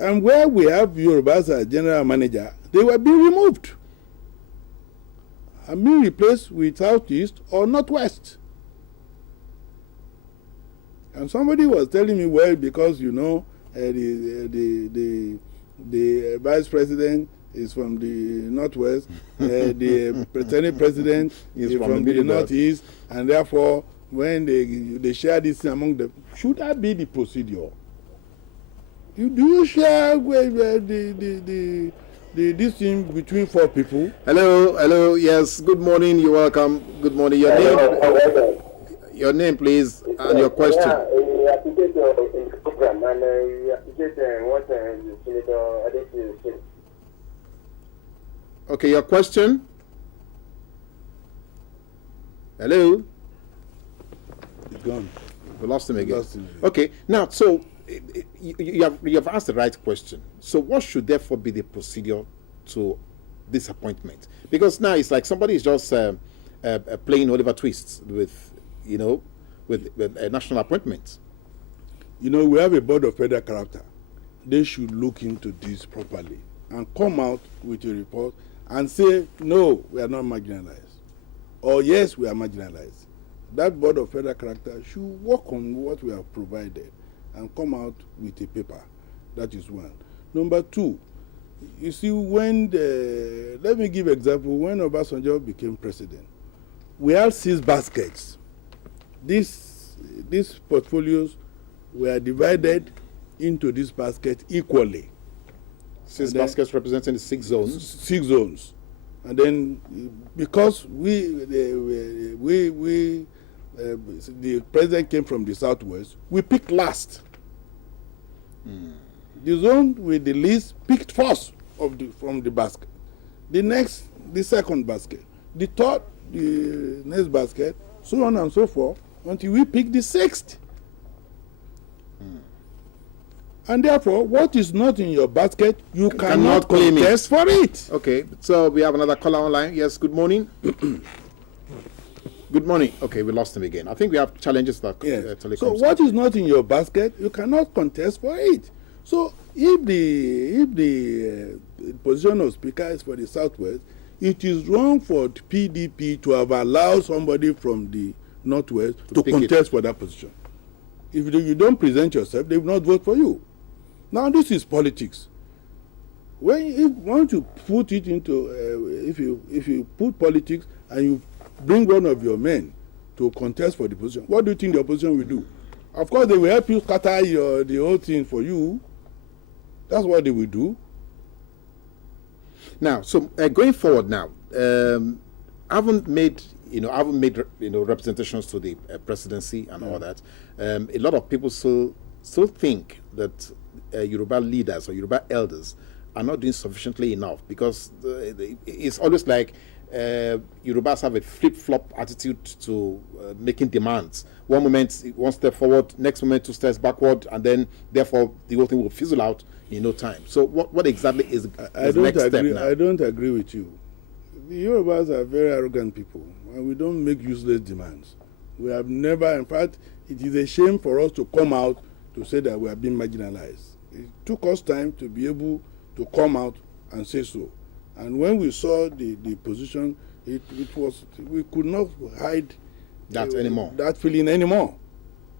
And where we have Yorubas as general manager, they were being removed and being replaced with Southeast or Northwest. And somebody was telling me, well, because the vice president is from the Northwest, the Senate president is from the Northeast, and therefore when they share this among them, should that be the procedure? Do you share this thing between 4 people? Hello, yes, good morning, you're welcome. Good morning, your name please, and your question. I appreciate your program and I appreciate what Senator said. Okay, your question? Hello? It's gone. We lost him again. Okay, now, so you have asked the right question. So what should therefore be the procedure to this appointment? Because now it's like somebody is just playing Oliver Twist with national appointments. We have a board of federal character. They should look into this properly and come out with a report and say, no, we are not marginalized, or yes, we are marginalized. That board of federal character should work on what we have provided and come out with a paper. That is one. Number 2, you see, let me give example. When Obasanjo became president, we had 6 baskets. These portfolios were divided into this basket equally. 6 baskets representing the 6 zones. 6 zones, and then because the president came from the Southwest, we picked last. The zone with the least picked first from the basket. The second basket, the third, the next basket, so on and so forth, until we pick the 6th. And therefore, what is not in your basket, you cannot contest for it. Okay, so we have another caller online. Yes, good morning. Good morning. Okay, we lost him again. I think we have challenges that telecom. So what is not in your basket, you cannot contest for it. So if the position of speaker is for the Southwest, it is wrong for the PDP to have allowed somebody from the Northwest to contest for that position. If you don't present yourself, they will not vote for you. Now this is politics. When you want to put it into, if you put politics and you bring one of your men to contest for the position, what do you think the opposition will do? Of course, they will help you scatter the whole thing for you. That's what they will do. Now, so going forward now, I haven't made representations to the presidency and all that. A lot of people still think that Yoruba leaders or Yoruba elders are not doing sufficiently enough, because it's always like Yorubas have a flip-flop attitude to making demands. One moment, 1 step forward, next moment, 2 steps backward, and then therefore the whole thing will fizzle out in no time. So what exactly is the next step now? I don't agree with you. The Yorubas are very arrogant people, and we don't make useless demands. We have never, in fact, it is a shame for us to come out to say that we are being marginalized. It took us time to be able to come out and say so. And when we saw the position, it was, we could not hide that feeling anymore.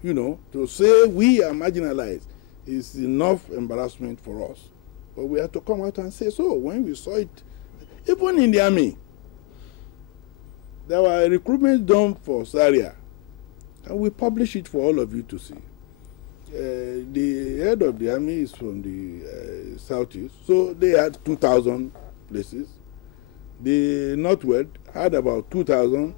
To say we are marginalized is enough embarrassment for us. But we had to come out and say so. When we saw it, even in the army, there were recruitments done for Zaria, and we publish it for all of you to see. The head of the army is from the Southeast, so they had 2,000 places. The Northwest had about 2,000.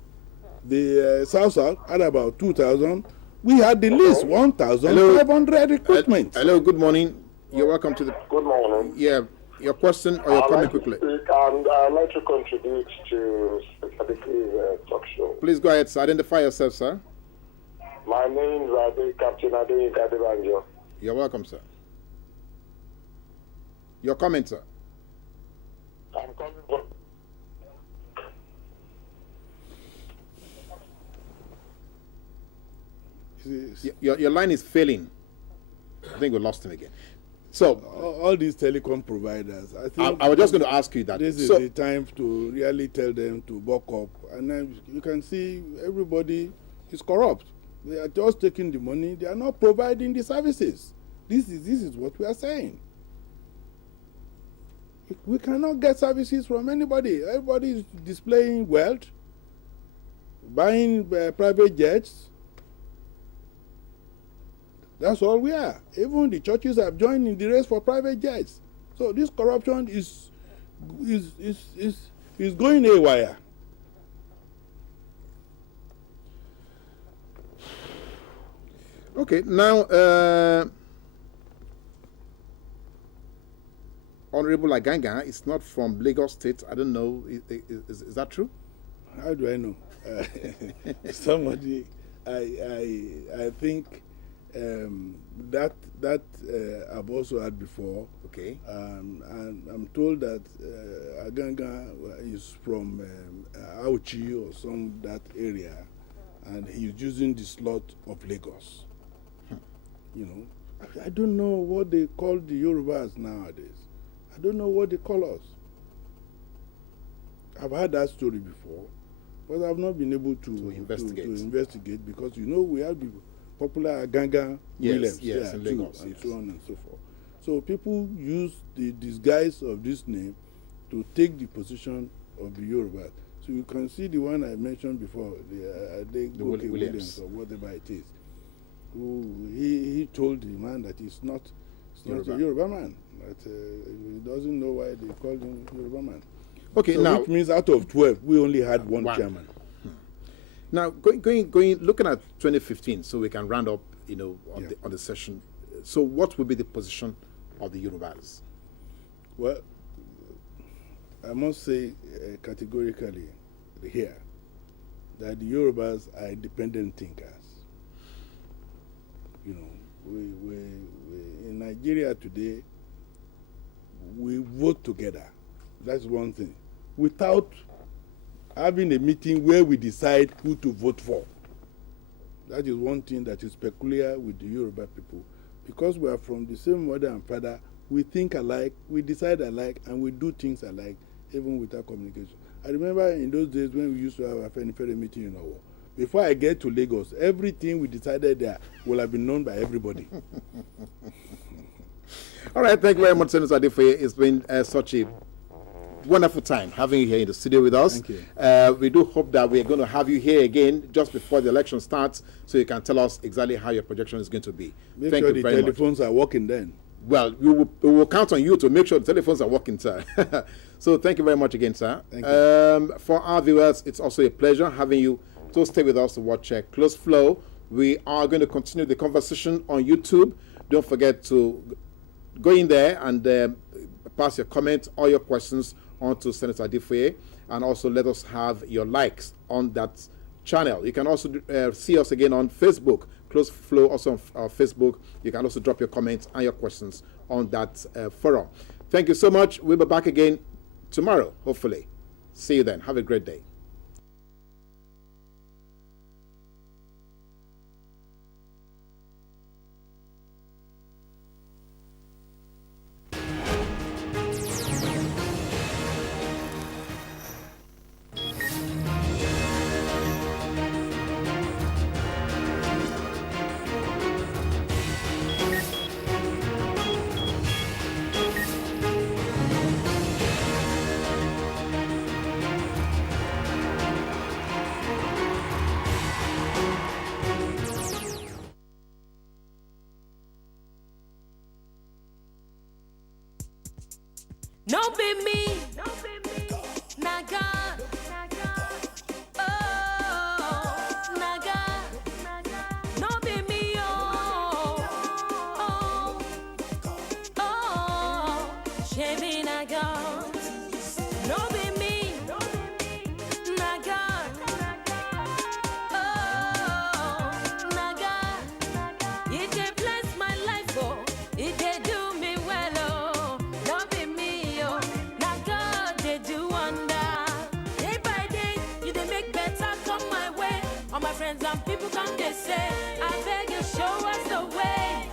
The South had about 2,000. We had the least 1,500 recruitment. Hello, good morning. You're welcome to the... Good morning. Yeah, your question or your comment quickly. I'd like to contribute to the talk show. Please go ahead, sir. Identify yourself, sir. My name is Captain Ade Kadebanjo. You're welcome, sir. Your comment, sir. I'm coming from... Your line is failing. I think we lost him again. So all these telecom providers, I think I was just going to ask you that. this is So the time to really tell them to buck up. And then you can see everybody is corrupt. They are just taking the money. They are not providing the services. This is what we are saying. We cannot get services from anybody. Everybody is displaying wealth, buying private jets. That's all we are. Even the churches have joined in the race for private jets. So this corruption is going haywire. okay, now Honorable Aganga is not from Lagos State. I don't know. Is that true? How do I know? Somebody, I think that I've also had before. Okay. And I'm told that Aganga is from Auchi or some that area, and he's using the slot of Lagos. You know, I don't know what they call the Yorubas nowadays. I don't know what they call us. I've heard that story before, but I've not been able to investigate because, you know, we have the popular Aganga Williams in Lagos, and so on and so forth. So people use the disguise of this name to take the position of the Yoruba. So you can see the one I mentioned before, the Williams or whatever it is. Who he told the man that he's not a Yoruba man. That he doesn't know why they called him Yoruba man. Okay, so now which means out of 12, we only had one chairman. Now going looking at 2015, so we can round up, you know, on the session. So what will be the position of the Yorubas? Well, I must say categorically here that the Yorubas are independent thinkers. You know, we in Nigeria today, we vote together. That's one thing. Without having a meeting where we decide who to vote for. That is one thing that is peculiar with the Yoruba people. Because we are from the same mother and father, we think alike, we decide alike, and we do things alike, even without communication. I remember in those days when we used to have a Fenifere meeting in Owo. Before I get to Lagos, everything we decided there will have been known by everybody. All right, thank you very much, Senator Adefoye. It's been such a wonderful time having you here in the studio with us. Thank you. We do hope that we're going to have you here again just before the election starts so you can tell us exactly how your projection is going to be. Make thank sure you the very telephones are working then. Well, we will count on you to make sure the telephones are working, sir. So thank you very much again, sir. Thank you. For our viewers, it's also a pleasure having you to stay with us to watch Close Flow. We are going to continue the conversation on YouTube. Don't forget to go in there and pass your comments or your questions on to Senator Adefoye, and also let us have your likes on that channel. You can also see us again on Facebook, Close Flow, also on Facebook. You can also drop your comments and your questions on that forum. Thank you so much. We'll be back again tomorrow, hopefully. See you then. Have a great day. No be me, na God. Oh, na God. No be me, oh, shebi na God. No be me, na God. Oh, na God. He dey bless my life, oh, he dey do me well, oh. No be me, oh, na God dey do wonder. Day by day, you dey make better come my way. All my friends and people come dey say, I beg you show us the way,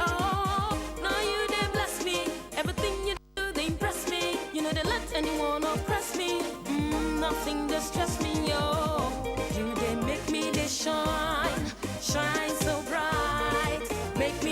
oh. No, you nothing that stress me, yo. You they make me they shine, shine so bright, make me